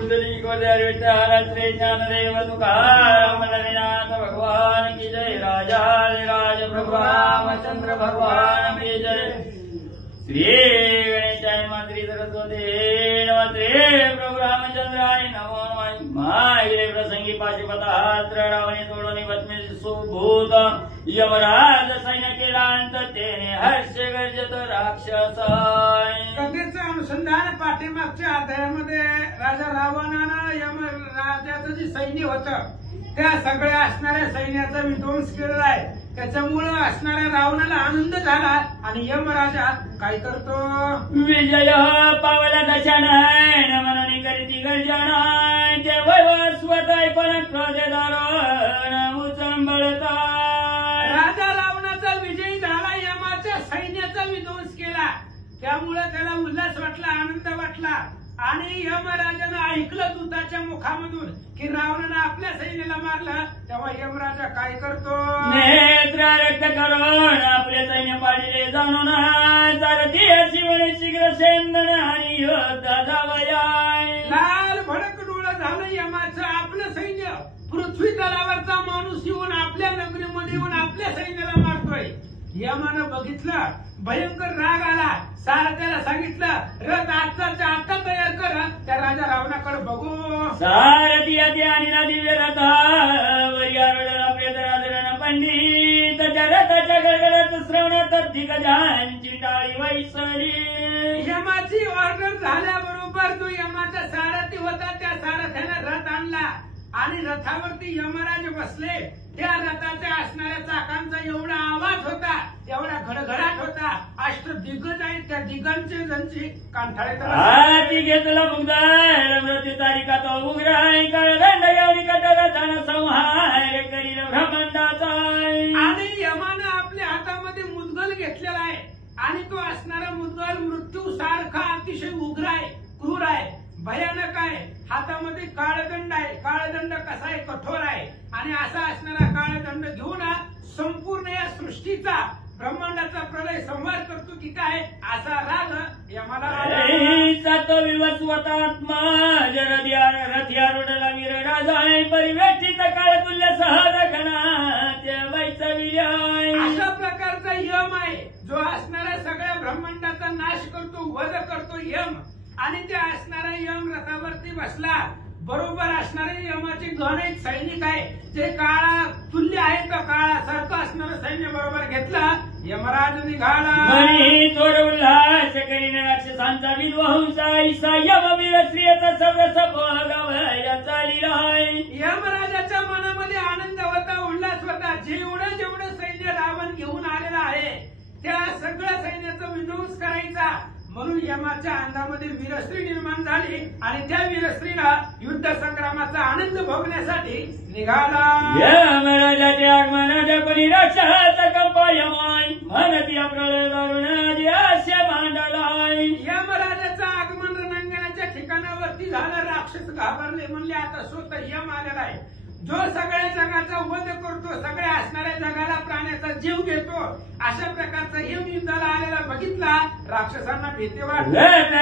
कुंडली गोदर विठ्ठल श्री ज्ञानदेव तुकाराम नरनाथ भगवान की जय। राजा राज प्रभु रामचंद्र भगवान की जय। श्री गणेशाय नमः। श्री सरस्वती नमः। श्री प्रभु रामचंद्राय नमो नमः। मागिरे प्रसंगी पाशुपतास्त्र रावणे तोडून पद्मे सुभूत यमराज सैन्य केला अंत तेने हर्ष गर्जत राक्षसाय। कथेचं अनुसंधान पाठीमागच्या अध्यायामध्ये राजा रावणानं यमराजाचं जे सैन्य होतं त्या सगळ्या असणाऱ्या सैन्याचा विध्वंस केलेला आहे। त्याच्यामुळे असणाऱ्या रावणाला आनंद झाला आणि यमराजा काय करतो? विजय पावला दशानयन मननी करीती गर्जना जे वैवस्वत ऐकून क्रोधेदारण उचंबळता। राजा रावणाचा विजय झाला, यमाच्या सैन्याचा विध्वंस केला, त्यामुळे त्याला उल्हास वाटला, आनंद वाटला आणि यमराजानं ऐकलं दूताच्या मुखामधून की रावणानं आपल्या सैन्याला मारलं। तेव्हा यमराजा काय करतो? नेत्र रक्त करून आपले सैन्य पाडले जाणून चालती शिवने शीघ्र सेंदन आणि योद्धा जावयाय। लाल भडक डोळं झालं यमाचं। आपलं सैन्य पृथ्वी तलावरचा माणूस येऊन आपल्या नगरीमध्ये येऊन आपल्या सैन्याला मारतोय। यमानं बघितलं, भयंकर राग आला, सारथ्याला सांगितलं रथ आत्ताच्या आत्ता तयार कर, त्या राजा रावणाकडे बघू। सारथी आधी आणि दिव्य रथावर यारडला प्रेतराजन पंडित त्या रथाच्या गडगडात श्रवणात दिग्गजांची टाळी वैसरी। यमाची ऑर्डर झाल्याबरोबर जो यमाचा सारथी होता त्या सारथ्याने रथ आणला आणि रथावरती यमराज बसले। त्या रथाच्या असणाऱ्या चाकांचा एवढा आवाज होता, एवढा घडघडाट होता, अष्टदिग्गज आहेत त्या दिग्गांचे जणची कांठाळे हाती घेतला मुग्धार मृत्यू तारिका तो उग्राय काळदंड एवढी कटारा जाण संहार करील ब्रह्मांडाचा। आणि यमानं आपल्या हातामध्ये मुदगल घेतलेला आहे आणि तो असणारा मुदगल मृत्यू सारखा अतिशय उग्र आहे, क्रूर आहे, भयानक आहे। हातामध्ये काळदंड आहे। काळदंड कसा आहे? कठोर आहे। आणि असा असणारा काळदंड घेऊन संपूर्ण या सृष्टीचा ब्रह्मांडाचा प्रलय संहार करतो की काय असा राग यमाला विवस्वतात्मा जरदियार रथियारुडला वीर राजा परिवेष्टित काळतुल्य सहज गणात वैचविर्याय। अशा प्रकारचा यम आहे जो असणाऱ्या सगळ्या ब्रह्मांडाचा नाश करतो, वध करतो यम। आणि त्या असणारा यम रथावरती बसला, बरोबर असणारे यमाचे गण एक सैनिक आहे जे काळा तुल्य आहे, तर काळासारखं असणारं सैन्य बरोबर घेतलं। यमराज निघाला थोड उल्हास करीन राक्षसांचा विध्वंस ऐसा यमवीर स्त्रियचा सर्वस भोगावया चालिलाय। यमराजाच्या मनामध्ये आनंद होता, उल्हास होता। जेवढं जेवढं सैन्य रावण घेऊन आलेलं आहे त्या सगळ्या सैन्याचा विध्वंस करायचा म्हणून यमाच्या अंगामध्ये वीरश्री निर्माण झाली आणि त्या वीरश्रीला युद्ध संग्रामाचा आनंद भोगण्यासाठी निघाला। यमराजाचे आगमन कोणी राक्षस कंपायमाय म्हणती प्रलय दारुण असे मांडलाय। यमराजाचं आगमन रणांगणाच्या ठिकाणावरती झालं। राक्षस घाबरले, म्हणले आता स्वतः यम आलेला आहे जो सगळ्या जगाचा वध करतो, सगळ्या असणाऱ्या जगाला प्राण्याचा जीव घेतो। अशा प्रकारचा यम युद्धाला आलेला बघितला, राक्षसांना भीती वाटली।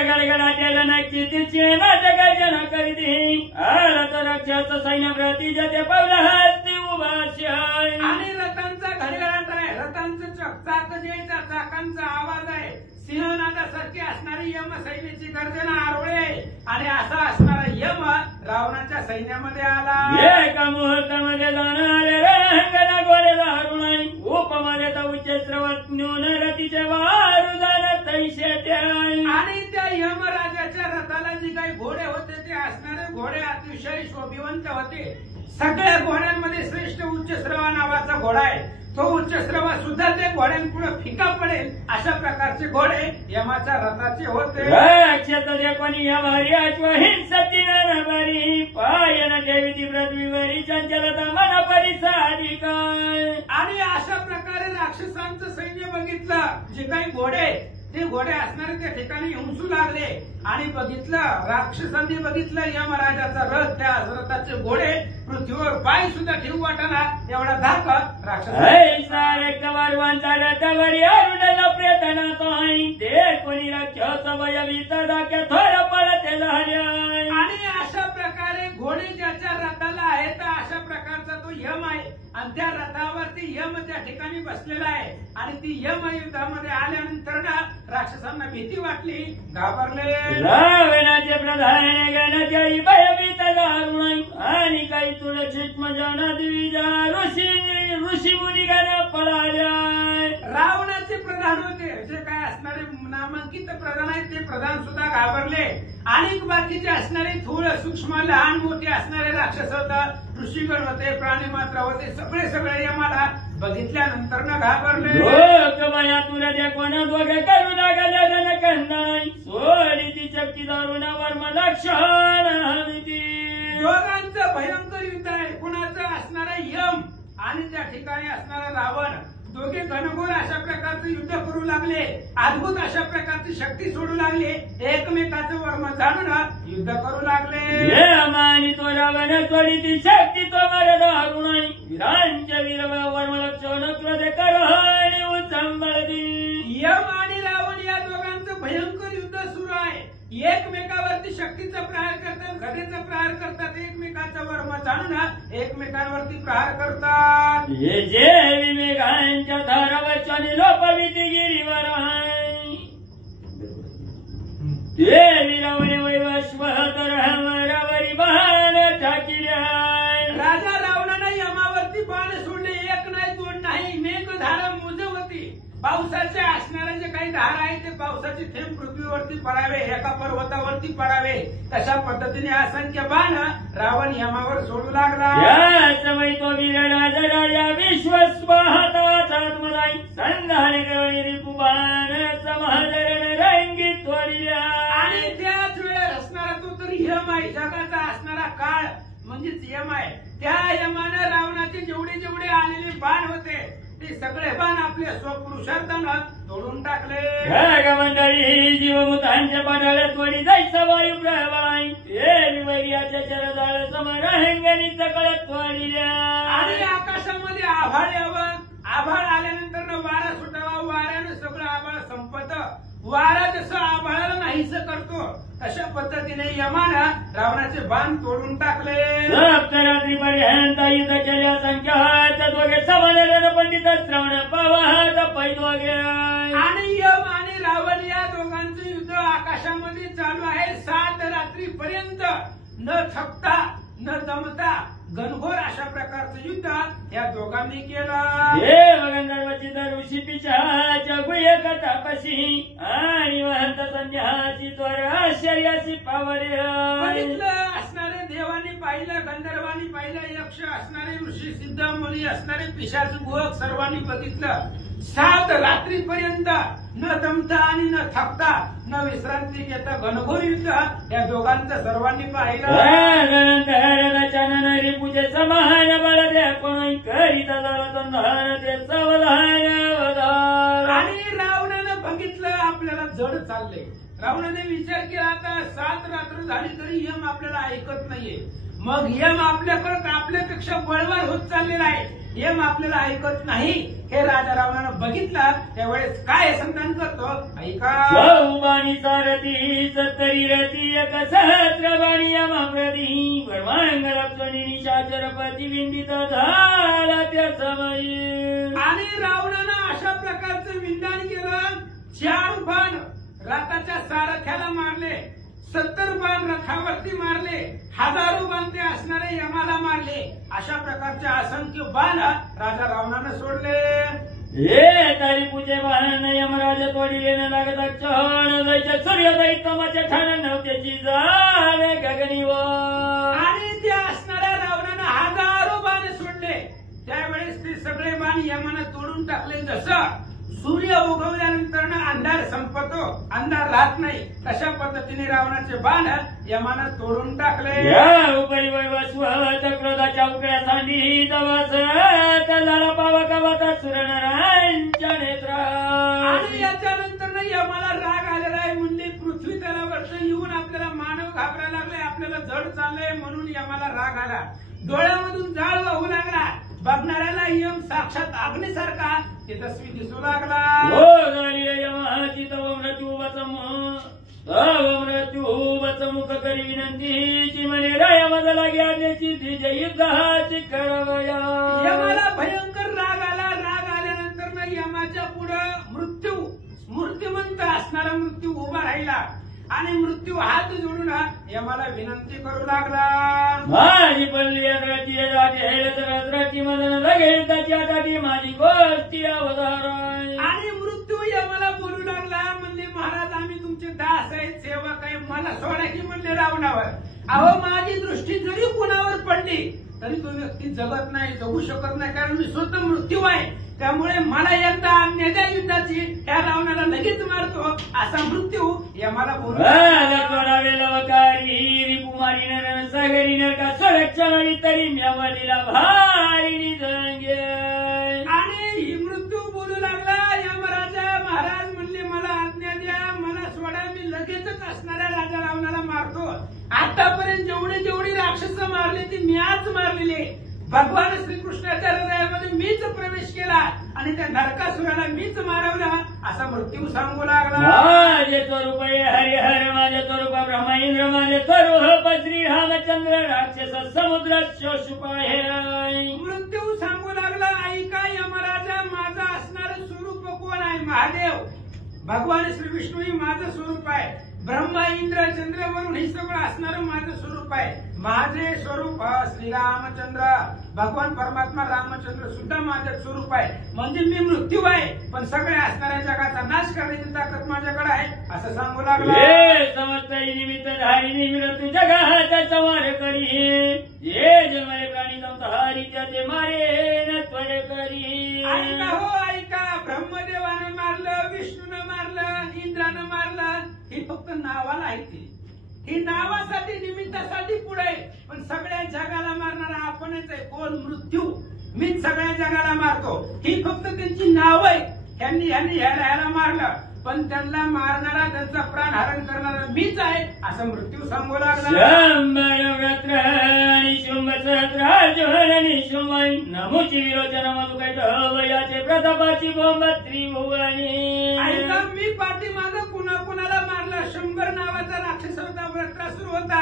गडगडाच्या नक्की तिची गर्जना करीती आला तर राक्षस सैन्य प्रति जते पावला हस्ती उभाशाय। आणि रथांचा घडघडाट आहे, रथांचं चाक जे चाकांचा आवाज आहे, सिंहनादासारखी असणारी यम सैन्याची गर्जना आरोळे आणि असा असणारा यम रावणाच्या सैन्यामध्ये आला। एका मुहूर्तामध्ये जाणारे रंगना गोरेला हरुणाई उपमध्ये तर उच्च स्रवत न्यून रतीचे वारू जाणं तैसे त्याय। आणि त्या यमराजाच्या रथाला जी काही घोडे होते ते असणारे घोडे अतिशय शोभिवंत होते। सगळ्या घोड्यांमध्ये श्रेष्ठ उच्चश्रवा नावाचा घोडा आहे। तो उच्चश्रवा सुद्धा त्या घोड्यांपुढे फिका पडेल अशा प्रकारचे घोडे यमाच्या रथाचे होते। क्षत्रिय कोणी या भारी अश्वहिंसती नरबरी पायन देवी पृथ्वीवरी चंचलता मन परिसारी काय। आणि अशा प्रकारे राक्षसांचं सैन्य बघितलं, जे काही घोडे ते घोडे असणारे त्या ठिकाणी हिंसू लागले आणि बघितलं, राक्षसांनी बघितलं यमराजाचा रथ, त्या रथाचे घोडे पृथ्वीवर पाय सुद्धा ठेवू वाटाना एवढा धाक राक्षस ते कोणी राक्षस वयवित धाक्या थोर पडते आणि अशा यम आहे आणि त्या रथावरती यम त्या ठिकाणी बसलेला आहे आणि ती यम युद्धामध्ये आल्यानंतर ना राक्षसांना भीती वाटली, घाबरले. रावणाचे प्रधान गणाच्याही भयभीत दारुण आणि काही तुळशीत मजाना द्विजा ऋषी मुनी गण पळाल्या. रावणाचे प्रधान होते, जे काय असणारे नामांकित प्रधान आहेत ते प्रधान सुद्धा घाबरले आणि बाकीचे असणारे थोडं सूक्ष्म लहान मोठे असणारे राक्षस होतात, ऋषीगण होते, प्राणी मात्र होते, सगळे यमाला बघितल्यानंतर न घाबरले. लोकमाया तुला त्या कोणा दोघे करू नका कंदाई सोडी ती चक्की दारुणा वर्म लक्षण दोघांचं भयंकर युद्ध आहे. कुणाचं असणारा यम आणि त्या ठिकाणी असणारा रावण दोघे घनघोर अशा प्रकारचं युद्ध करू लागले, अद्भुत अशा प्रकारची शक्ती सोडू लागले, एकमेकाचं वर्म जाणून युद्ध करू लागले. आणि तो रावण थोडी ती शक्ती तो मर्यादा हरुणाई वीरांच्या वीर वर्म लक्षण क्रोध कर यम आणि रावण या दोघांचं भयंकर युद्ध सुरू आहे. एकमेकावरती शक्तीचा प्रहार करतात, गदेचा प्रहार करतात, एकमेकाचं वर्म जाणून एकमेकांवरती प्रहार करतात. हे जे विवेकांच्या धारावरच्या लोपविती गिरीवर ते विरावणे वैवस्वतर रावरी बाण टाकिल्या. राजा रावणानं यमावरती बाण सोडले, एक नाही दोन नाही, मेघधारा मुजवती. पावसाचे असणारे जे काही धार आहे ते पावसाचे थेंब पृथ्वीवरती पडावे, एका पर्वतावरती पडावे, तशा पद्धतीने असंख्य बाण रावण यमावर सोडू लागला. या समय तो वीर राजा विश्वस्वाहताचा आत्मदाई संधान कवळी रिपुबाण समाधरण रंगीत त्वरिल्या. आणि त्याच वेळेस असणारा तो तर यम आहे, जगाचा असणारा काळ म्हणजेच यम आहे. त्या यमानं रावणाचे जेवढे जेवढे आलेले बाण होते ते सगळे बाण आपल्या स्वपुरुषार्थानं तोडून टाकले. मंडळी जीवमुतांच्या पाठाला थोडी जायचं वायू प्रबळाई वैर्याच्या चरदाळ समरंगणी सकळत त्वरिल्या. आणि आकाशामध्ये आभाळ यावं, आभाळ आल्यानंतर वारा सुटावा, वाऱ्यानं सगळं आभाळ संपत. वारा जसं आभाळाला नाहीसं करतो तशा पद्धतीने यमानं रावणाचे बाण तोडून टाकले. सप्तरात्री पर्यंत युद्ध केल्या संख्यात दोघे समान पंडित श्रवण पवाहात पैदोगे. आणि यम आणि रावण या दोघांचं युद्ध आकाशामध्ये चालू आहे 7 रात्रीपर्यंत, न थकता न दमता घनघोर अशा प्रकारचं युद्ध या दोघांनी केलं. देव गंधर्वची ऋषी पिशाच्या गुह्य कथापशी आणि महंत संध्याची त्वर आश्चर्याची पावले. बघितलं असणारे देवानी पाहिलं, गंधर्वांनी पाहिलं, यक्ष असणारे ऋषी सिद्ध मुनी असणारे पिशाच गुहक सर्वांनी बघितलं. 7 रात्रीपर्यंत न दमता आणि न थकता न विश्रांती घेता घनघोर युद्ध या दोघांचं सर्वांनी पाहिलं. पूजे समान बळ दे कोणी करीता संधान ते सावधान. आणि रावणानं बघितलं आपल्याला जड चालले. रावणाने विचार केला आता 7 रात्र झाली तरी यम आपल्याला ऐकत नाहीये, मग यम आपल्याकडे आपल्यापेक्षा बळवान होत चाललेला आहे, यम आपल्याला ऐकत नाही. हे राजा रावणानं बघितला त्यावेळेस काय संधान करतो ऐका. बाणी सारथी सत्तरी रती एक सहस्रबाणी यमाप्रती वर्मांगलप्सनी निशाचर प्रतिबिंबित झाला त्या समयी. आणि रावणानं अशा प्रकारचं विंदान केलं. 4 बाण रथाच्या सारथ्याला मारले, 70 बाण रथावरती मारले, हजारो बाण ते असणारे यमाला मारले. अशा प्रकारचे असंख्य बाण राजा रावणानं सोडले. हे तारी पूजे वाहन यमराज तोडिले न लागता क्षण जायच्या सूर्योदय तमाच्या ठाण नव्हत्याची जाणे गगनीवर. आणि त्या असणाऱ्या रावणानं हजारो बाण सोडले. त्यावेळेस ते सगळे बाण यमानं तोडून टाकले. जसं सूर्य उगवल्यानंतर अंधार संपतो, अंधार राहत नाही, तशा पद्धतीने रावणाचे बाण यमानं तोडून टाकले. या उपरी वैवस्वत क्रोधाच्या उकळ्या सांडी तवासत झाला पावकावाता सुरनरांच्या नेत्रा. आणि याच्यानंतर यमाला राग आलेला आहे. म्हणजे पृथ्वी तलावरती येऊन आपल्याला मानव घाबरायला लागले, आपल्याला जड चाललंय म्हणून यमाला राग आला. डोळ्यामधून जाळ वाहू लागला. बघणाऱ्याला यम साक्षात अग्नीसारखा तेजस्वी दिसू लागला. हो झाली यमाची तव मृत्यू वचमुख करी विनंतीची म्हणे राया मजला लागे आज्ञेची युद्धाची करवया. यमाला भयंकर राग आला. राग आल्यानंतर ना यमाच्या पुढं मृत्यू मूर्तिमंत असणारा मृत्यू उभा राहिला आणि मृत्यू हात जोडून यमाला विनंती करू लागला. माझी पडली हेळची मदन लगे युद्धाची आटाटी माझी गोष्टी अवधार. आणि मृत्यू यमाला बोलू लागला. म्हणले महाराज आम्ही तुमचे दास आहेत, सेवक आहे, मला सोडा की म्हणले रावणावर. अहो माझी दृष्टी जरी कुणावर पडली तरी तो व्यक्ती जगत नाही, जगू शकत नाही, कारण मी स्वतः मृत्यू आहे. त्यामुळे मला एकदा आज्ञा द्या युद्धाची, त्या रावणाला लगेच मारतो असा मृत्यू यमाला बोलू रिपुमारी नर सागरी नरका संरक्षण तरी म्यावलीला भारी जंगे. आणि ही मृत्यू बोलू लागला. यमराजा महाराज म्हणले मला आज्ञा द्या, मला सोडा, मी लगेचच असणाऱ्या राजा रावणाला मारतो. आतापर्यंत जेवढी राक्षस मारली ती मी आज मारलेली. भगवान श्रीकृष्णाच्या हृदयामध्ये मीच प्रवेश केला आणि त्या नरकासुराला मीच मारवला असा मृत्यू सांगू लागला. माझे स्वरूप हरिहर, माझे स्वरूप ब्रह्मेंद्र, माझे स्वरूप श्री रामचंद्र, राक्षस समुद्र शोषुपाय. मृत्यू सांगू लागला. ऐका यमराजा, माझं असणारं स्वरूप कोण आहे? महादेव भगवान श्री विष्णू ही माझं स्वरूप आहे. ब्रह्मा इंद्र चंद्र वरून हे सगळं असणारं माझं स्वरूप आहे. माझे स्वरूप श्रीरामचंद्र, भगवान परमात्मा रामचंद्र सुद्धा माझं स्वरूप आहे. म्हणजे मी मृत्यू आहे, पण सगळ्या असणाऱ्या जगाचा नाश करण्याची ताकद माझ्याकडे आहे असं सांगू लागला. समस्त निमित्त धारिणी मृत्यू जगाचा संहार करी, ये जन्मले प्राणी संहारी त्याचे मारे न त्वर करी. ऐका हो ऐका, ब्रह्मदेवानं मारलं, विष्णूनं मारलं, इंद्रानं मारलं, ही फक्त नावाला आहे. ही नावासाठी निमित्तासाठी पुढे, पण सगळ्या जगाला मारणारा आपणच आहे. कोण? मृत्यू. मीच सगळ्या जगाला मारतो. ही फक्त त्यांची नाव आहे. ह्यांनी ह्याला मारलं, पण त्यांना मारणारा, त्यांचा प्राण हरण करणारा मीच आहे असं मृत्यू सांगू लागला. नमुची विरोचन मधुकैटवयाचे प्रतापाची बोंब त्रिभुवनी. ऐका, मी पाठीमागं कुणाला मारलं. शंभर नावाचा राक्षस होता, वृत्रासुर होता,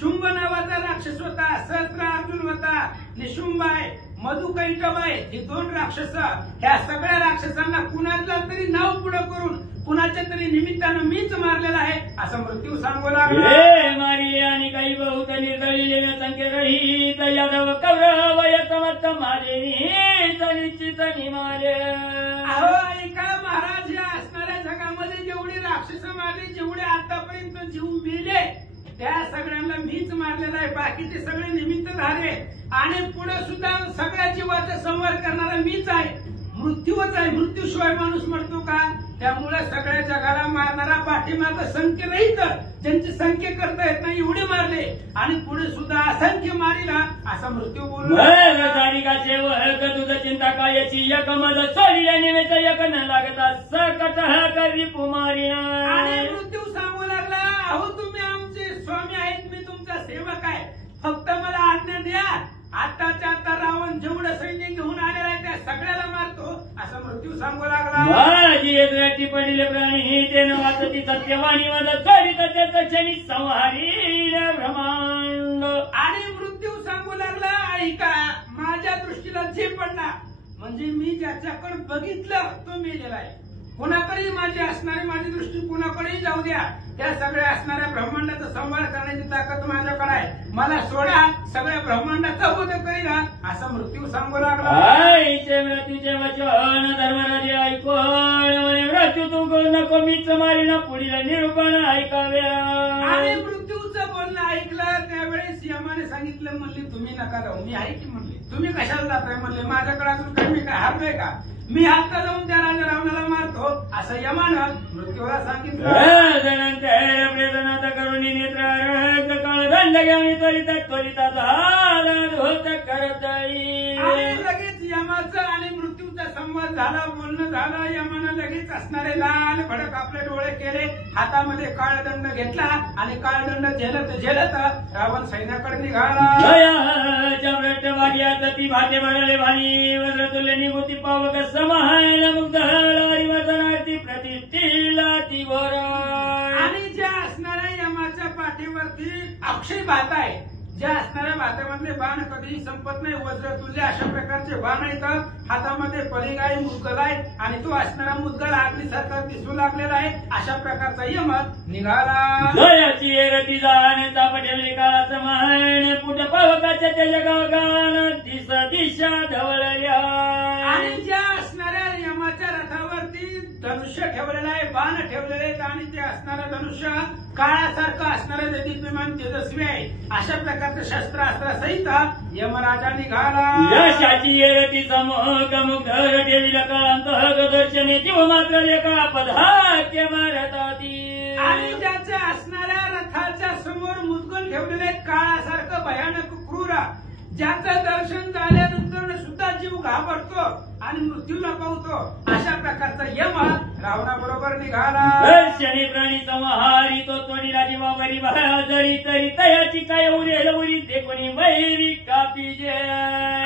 शुंभ नावाचा राक्षस होता, सहस्त्र अर्जुन होता, निशुंभ आहे, मधुकैटव आहे. हे दोन राक्षस, ह्या सगळ्या राक्षसांना कुणाला तरी नाव पुढे करून कुणाच्या तरी निमित्तानं मीच मारलेला आहे असं मृत्यू सांगू लागला. मारी आणि काही बहुत निर्दळी संख्य रहित यादव कौरव यतमत माझे निश्चित निमाले. अहो ऐका महाराज, या असणाऱ्या जगामध्ये जेवढी राक्षस मारली, जेवढे आतापर्यंत जीव मेले, त्या सगळ्यांना मीच मारलेला आहे. बाकीचे सगळे निमित्त धारे आणि पुढे सुद्धा सगळ्या जीवाचा संहार करणारा मीच आहे. मृत्यूच आहे. मृत्यूशिवाय माणूस मरतो का? त्यामुळे सगळ्या जगाला मारणारा, पाठीमाग संख्य नाही तर ज्यांची संख्या करता येत नाही एवढे मारले आणि पुढे सुद्धा असंख्य मारिला असा मृत्यू बोलला. तुझ चिंता कायाची एक मद चोरीला निमित्त एक न लागता सकट करी पुमारी. आणि मृत्यू सांगू लागला. अहो तुम्ही आमचे स्वामी आहेत, मी तुमचा सेवक आहे, फक्त मला आज्ञा द्या. आताच्या आता रावण जेवढं सैन्य घेऊन आलेला आहे त्या सगळ्याला मारतो असं मृत्यू सांगू लागला. माझी एक पडिले प्राणी ही ते वाचती सत्यवाणी माझा चरित क्षणी संहारी ब्रह्मांड. आणि मृत्यू सांगू लागला. ऐका, माझ्या दृष्टीला जे पडला, म्हणजे मी ज्याच्याकडे बघितलं तो मेलेला आहे. कोणाकडेही माझी असणारी, माझी दृष्टी कोणाकडेही जाऊ द्या, त्या सगळ्या असणाऱ्या ब्रह्मांडाचा संहार करण्याची ताकद माझ्याकडे आहे. मला सोडा, सगळ्या ब्रह्मांडाचा वध करीला असा मृत्यू सांगू लागला. मृत्यूचे वचन धर्मराजे ऐकून मृत्यू तू नको मीच मारीन पुढील निरूपण ऐकाव्या. आणि मृत्यूचं बोलणं ऐकलं त्यावेळेस यमाने सांगितलं, म्हणले तुम्ही नका जाऊ. मी आहे की म्हणले, तुम्ही कशाला जाताय? म्हणले माझ्याकडे अजून काही मी काय हारलोय का? मी आता जाऊन त्या राजा रावणाला मारतो असं यमानं मृत्यूला सांगितलं. करून नेत्र काळदंड घेऊन त्वरित करत लगेच यमाचं आणि मृत्यूचा संवाद झाला, बोलणं झालं. यमानं लगेच असणारे लाल भडक आपले डोळे केले, हातामध्ये काळदंड घेतला आणि काळदंड झेलत रावण सैन्याकडे निघाला. ती भाते बळले भानी वज्रतुल्य निभूती पावक समायन मुग्ध हरिवर्धनार्थी प्रतिष्ठीला ती वर. आणि ज्या असणाऱ्या यमाच्या पाठीवरती अक्षय भात आहे, ज्या असणाऱ्या भात हातामधले बाण कधीही संपत नाही. वज्र तुल्य अशा प्रकारचे बाण आहेत. हातामध्ये परिघ आहे, मुद्गल आहे आणि तो असणारा मुद्गल अग्नीसारखा दिसू लागलेला आहे. अशा प्रकारचा यम निघाला. जयाची रती जाण चापटेल काळाचं मान पुट पावकाच्या त्या जगागान दिशा ढवळल्या. आणि ज्या असणाऱ्या यमाच्या रथावरती धनुष्य ठेवलेलं आहे, बाण ठेवलेले आहेत आणि ते असणारं धनुष्य काळासारखं असणारं देदीप्यमान तेजस्वी आहे. अशा प्रकारचं शस्त्र अस्त्रासहित यमराजा निघाला. यशाची रतीचा मोहकमुख ठेविला काळांत दर्शने जीव मात्र एका पदाक्य मारताती. आणि ज्याच्या असणाऱ्या रथाच्या समोर मुद्गल ठेवलेले आहेत, काळासारखं भयानक क्रूर, ज्याचं दर्शन झाल्यानंतर सुद्धा जीव घाबरतो आणि मृत्यूला पावतो. अशा प्रकारचा यम रावणाबरोबर निघाला. दर्शने प्राणी संहारी तो तोडीला जीवावरी बहादरी तरी तयाची काय उरेल उरी ते कोणी वैरी कापीजे.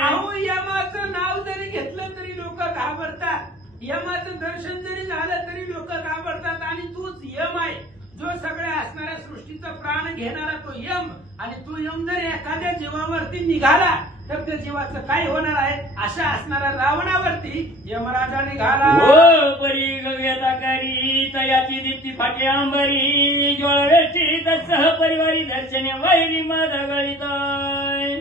अहो यमाचं नाव जरी घेतलं तरी लोक घाबरतात. यमाचं दर्शन जरी झालं तरी लोक घाबरतात. आणि तूच यम आहे जो सगळ्या असणाऱ्या सृष्टीचा प्राण घेणारा तो यम. आणि तो यम जर एखाद्या जीवावरती निघाला तर त्या जीवाचं काय होणार आहे. अशा असणाऱ्या रावणावरती यमराजा निघाला. हो परी गव्यताकारी तयाची दीप्ती फाटे अंबरी ज्वाळवेची तत्सह परिवारी दर्शने वैरी मदगळीत.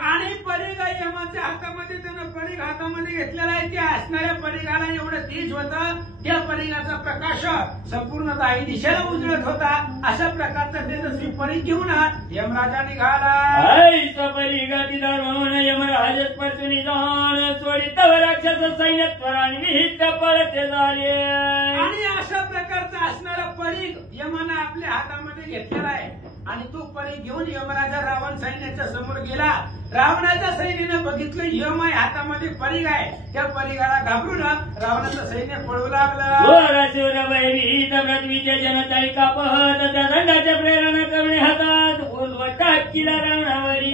आणि परिघ यमाच्या हातामध्ये त्यानं परिघ हातामध्ये घेतलेला आहे. त्या असणाऱ्या परिघाला एवढं तेज होतं, त्या परिघाचा प्रकाश संपूर्ण दाही दिशेला उजळत होता. अशा प्रकारचा तेजस्वी परिघ घेऊन यमराजा निघाला. परिघाती दारुण यमराज परतून जाण चोरी तव राक्षस सैन्य त्वरान्वित पळते झाले. आणि अशा प्रकारचा असणारा परिघ यमानं आपल्या हातामध्ये घेतलेला आहे. आणि तो परिघ घेऊन यमराजा रावण सैन्याच्या समोर गेला. रावणाच्या सैन्यानं बघितलं यम आहे, हातामध्ये परिघ आहे. त्या परिघाला घाबरून रावणाचं सैन्य पळू लागलं. पृथ्वीचे जनताई कापत त्या दंडाच्या प्रेरणा करणे हातात टाकीला रावणावरी.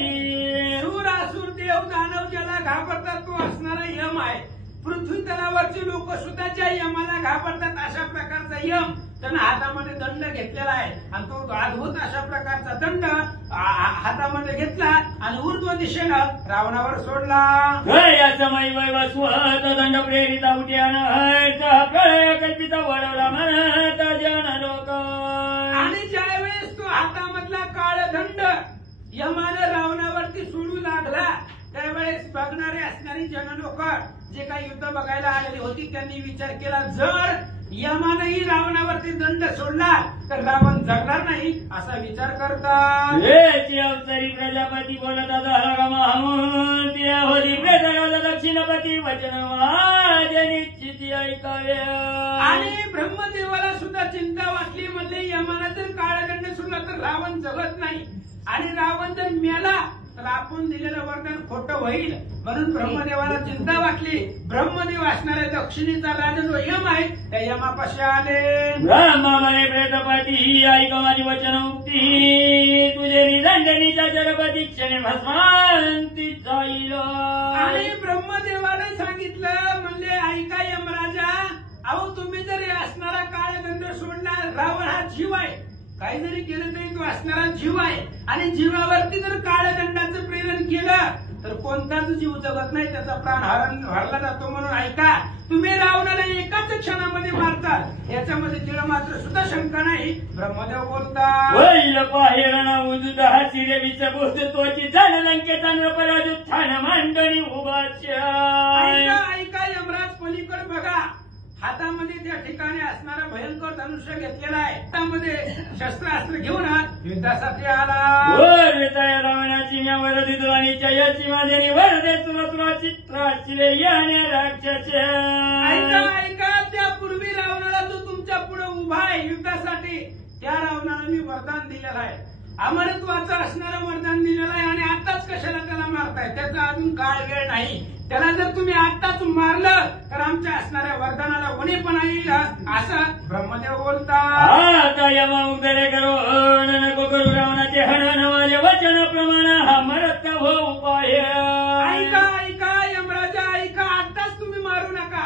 सूर असुर देव दानव ज्याला घाबरतात तो असणारा यम आहे. पृथ्वी तलावरचे लोक सुद्धा ज्या यमाला घाबरतात अशा प्रकारचा यम त्यानं हातामध्ये दंड घेतलेला आहे. आणि तो अद्भुत अशा प्रकारचा दंड हातामध्ये घेतला आणि ऊर्ध्व दिशेनं रावणावर सोडला. समय वैवस्वत दंड प्रेरित उद्यान प्रळय कल्पिता वळवला म्हणत जन लोक. आणि ज्यावेळेस तो हातामधला काळ दंड यमानं रावणावरती सोडू लागला त्यावेळेस बघणारे असणारी जन लोक जे काही युद्ध बघायला आलेली होती त्यांनी विचार केला जर यमानही रावणावरती दंड सोडला तर रावण जगणार नाही असा विचार करतात. अवतरी प्रजापती बोलत होती प्रजाला दक्षिणपती वचन निश्चिती ऐकावे. आणि ब्रह्मदेवाला सुद्धा चिंता वाटली. म्हणजे यमाना जर काळदंड सोडला तर रावण जगत नाही आणि रावण जर मेला तर आपण दिलेलं वरदान खोटं होईल. म्हणून ब्रह्मदेवाला चिंता वाटली. ब्रह्मदेव असणाऱ्या दक्षिणेचा राजा जो यम आहे त्या यमापाशी आले. ब्रह्माने प्रेतपती ऐक माझी वचन उक्ती तुझे निदंडनीच्या जरपती क्षणे भस्मांती जाईल. आणि ब्रह्मदेवाने सांगितलं म्हणजे ऐका यमराजा, अहो तुम्ही जर असणारा काळदंड सोडला, रावण हा जीव आहे, काही जरी केलं तरी तो असणारा जीव आहे आणि जीवावरती जर काळदंडाचं प्रेरण केलं तर कोणताच जीव जगत नाही, त्याचा प्राण हरला जातो. म्हणून ऐका, तुम्ही रावणाला एकाच क्षणामध्ये मारतात याच्यामध्ये तिळ मात्र सुद्धा शंका नाही. ब्रह्मदेव बोलतात वैल पाहेरणा उजुद हाची देवीचं बोध तोची जन लंकेचा नपराजूत ठाण मांडणी उभाच्या. ऐका यमराज पलीकडे बघा, हातामध्ये त्या ठिकाणी असणारा भयंकर धनुष्य घेतलेला आहे. हातामध्ये शस्त्रास्त्र घेऊन युद्धासाठी आला. रावणाची म्या वरदी दुराणीच्या याची माझ्यानी वरदे तुला चित्राचिले याने राक्षसे. ऐका, त्यापूर्वी रावणाला जो तुमच्या पुढे उभा आहे युद्धासाठी त्या रावणाला मी वरदान दिलेलं आहे, अमरत्वाचं असणारं वरदान दिलेलं आहे. आणि आताच कशाला त्याला मारताय, त्याचा अजून काळ वेळ नाही. त्याला जर तुम्ही आताच मारलं तर आमच्या असणाऱ्या वरदानाला उणेपणा येईल असं ब्रह्मदेव बोलतात. यमउदरे करो नको करू रावणाचे हनन माझे वचन प्रमाण हा मरत हो उपाय. ऐका यमराजा, ऐका, आताच तुम्ही मारू नका.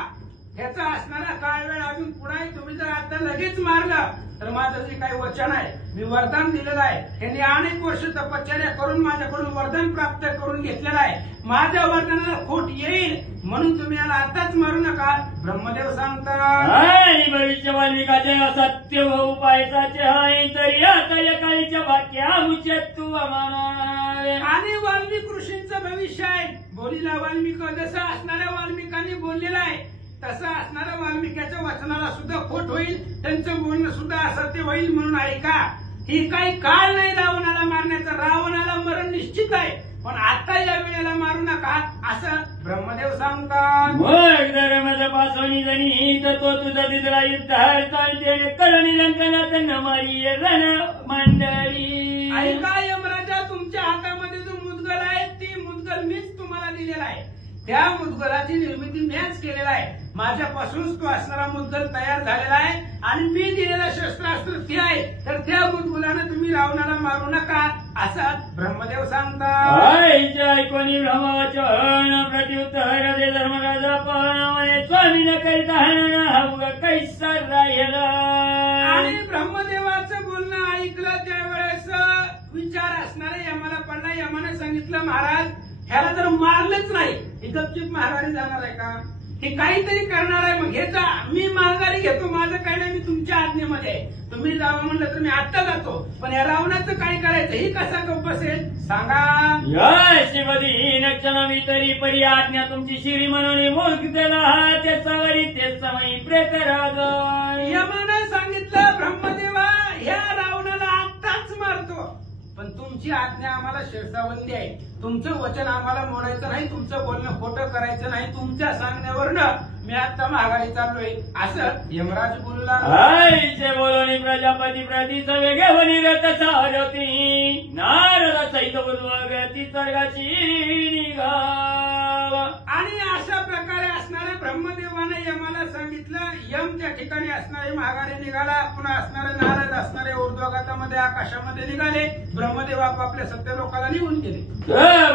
ह्याचा असणारा काळ वेळ अजून पुढे. तुम्ही जर आता लगेच मारलं तर माझं जे काही वचन आहे, मी वरदान दिलेलं आहे, त्यांनी अनेक वर्ष तपश्चर्या करून माझ्याकडून वरदान प्राप्त करून घेतलेलं आहे. माझ्या वरदानाला खोट येईल म्हणून तुम्ही याला आताच मारू नका, ब्रह्मदेव सांगतात. आणि भविष्य वाल्मिकाचे असत्य भाऊ पायसाचे आहे तरी आता एकाळीच्या वाक्या उचित तू अमानावे. आणि वाल्मिक ऋषींचं भविष्य आहे. बोलीला वाल्मिक जसं असणाऱ्या वाल्मिकांनी बोललेलं आहे तसं असणाऱ्या वाल्मिकाच्या वचनाला सुद्धा खोट होईल, त्यांचं बोलणं सुद्धा असत्य होईल. म्हणून ऐका, ही काही काळ नाही रावणाला मारण्याचा. रावणाला मरण निश्चित आहे, पण आता या वेळेला मारू नका असं ब्रह्मदेव सांगतात. मग धर्मच पासवणी जणी तर तो तुझा तिथला युद्धार चालते कळणी लंकनात न मारी रण मंडळी. ऐका यमराजा, तुमच्या हातामध्ये जो मुदगल आहे ती मुदगल मीच तुम्हाला दिलेला आहे. त्या मुदगलाची निर्मिती मीच केलेला आहे. माझ्यापासूनच तो असणारा मुदगल तयार झालेला आहे आणि मी दिलेलं शस्त्रास्त्र ते आहे. तर त्या मुदगलानं तुम्ही रावणाला मारू नका असं ब्रह्मदेव सांगतात. ऐकोनी ब्रह्मवचन प्रत्युत्तर दे धर्मराजा पावने स्वामी न करिता हनन हवग कैसा राहिला. आणि ब्रह्मदेवाचं बोलणं ऐकलं त्यावेळेस विचार असणारे यमाला पडला. यमाने सांगितलं, महाराज ह्याला जर मारलंच नाही, हे गपचिप माघारी जाणार आहे का? हे काहीतरी करणार आहे. मग हे जा, मी माघारी घेतो, माझं काही नाही, मी तुमच्या आज्ञेमध्ये आहे. तुम्ही जावं म्हणलं तर मी आत्ता जातो, पण या रावणाचं काय करायचं ही कसा गप्प असेल सांगा. शिवदी नक्षण तरी परी आज्ञा तुमची शिरी म्हणून मोहितला त्याच्यावरी ते समय प्रेतराज. यमानं सांगितलं, ब्रह्मदेवा ह्या रावणाला आत्ताच मारतो, पण तुमची आज्ञा आम्हाला शिरसावंदी आहे. तुमचं वचन आम्हाला मोडायचं नाही, तुमचं बोलणं खोटं करायचं नाही. तुमच्या सांगण्यावरनं मी आता माघारी चाललोय असं यमराज बोलू लागला. बोलणी प्रजापती प्रति सवेगे वनिरत सारथी नारद सहित उद्वगती सर्गाची निघावा. आणि अशा प्रकारे असणाऱ्या ब्रह्मदेवाने यमाला सांगितलं. यम त्या ठिकाणी असणारे माघारी निघाला. पुन्हा असणारे नारद असणारे ऊर्ध्वगतामध्ये आकाशामध्ये निघाले. ब्रह्मदेव आपापल्या सत्य लोकाला निघून गेले.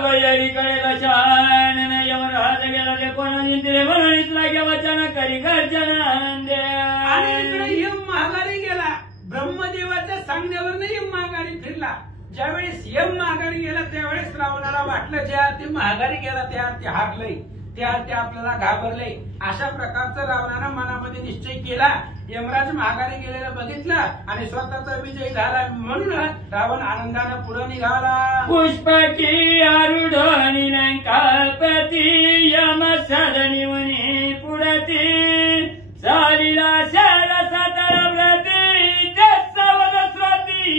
वैयारीकडे दशान यमराज गेला ते कोणाने दिले म्हणून लागे वचन करी गर्जन आनंद. आणि इकडे यम माघारी गेला. ब्रह्मदेवाच्या सांगण्यावर यम माघारी फिरला. ज्यावेळेस यम माघारी गेला त्यावेळेस रावणाला वाटलं ज्या ते माघारी गेला त्या ते हारलंय, त्या ते आपल्याला घाबरले. अशा प्रकारचं रावणानं मनामध्ये निश्चय केला. यमराज माघारी गेलेलं बघितलं आणि स्वतःचा विजय झाला म्हणून रावण आनंदानं पुढे निघाला. पुष्पकी आरुढणी लंकापती यम सदनी मुनी पुढती चालिला शरस तळव्रती जसवदस्वती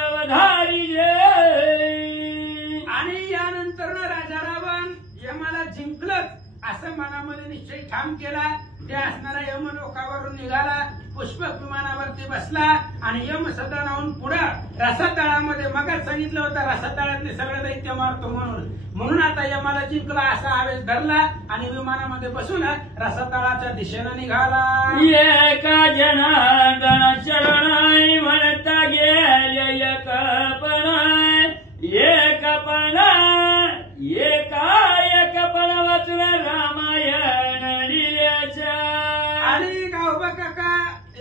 अवधारी जय. आणि यानंतर राजा रावण यमाला जिंकलंच असं मनामध्ये निश्चय ठाम केला. त्या असणाऱ्या यम लोकावरून निघाला. पुष्पक विमानावरती बसला आणि यम सदनाहून पुढे रसातळामध्ये, मगच सांगितलं होतं रसातळातले सगळे दैत्य मारतो म्हणून आता यमाला जिंकला असा आवेश धरला आणि विमानामध्ये बसून रसातळाच्या दिशेनं निघाला. एका जनार्दन शरणाई म्हणता गेल्या एकपणा एकपण वाचून रामायण लिहिल्याच्या. आणि गावबा काका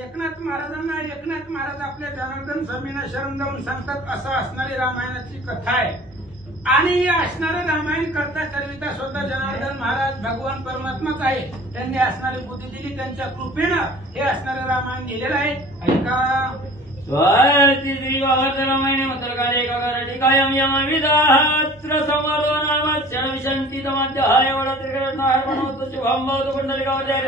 एकनाथ महाराजांना एकनाथ महाराज आपल्या जनार्दन स्वामींना शरण जाऊन सांगतात असं असणारी रामायणाची कथा आहे. आणि असणारं रामायण करता करविता स्वतः जनार्दन महाराज भगवान परमात्माच आहे. त्यांनी असणारी बुद्धी दिली, त्यांच्या कृपेनं हे असणारं रामायण लिहिलेलं आहे. ऐका. स्वाती श्री रामायणे मतरकाले काकाराटी कायम यम विदाहत्र संवादो नामस्य विशंती तमाध्याय वडा त्रिकरणार्पणोत्तु शुभम भवतु पुंडलिकावजय.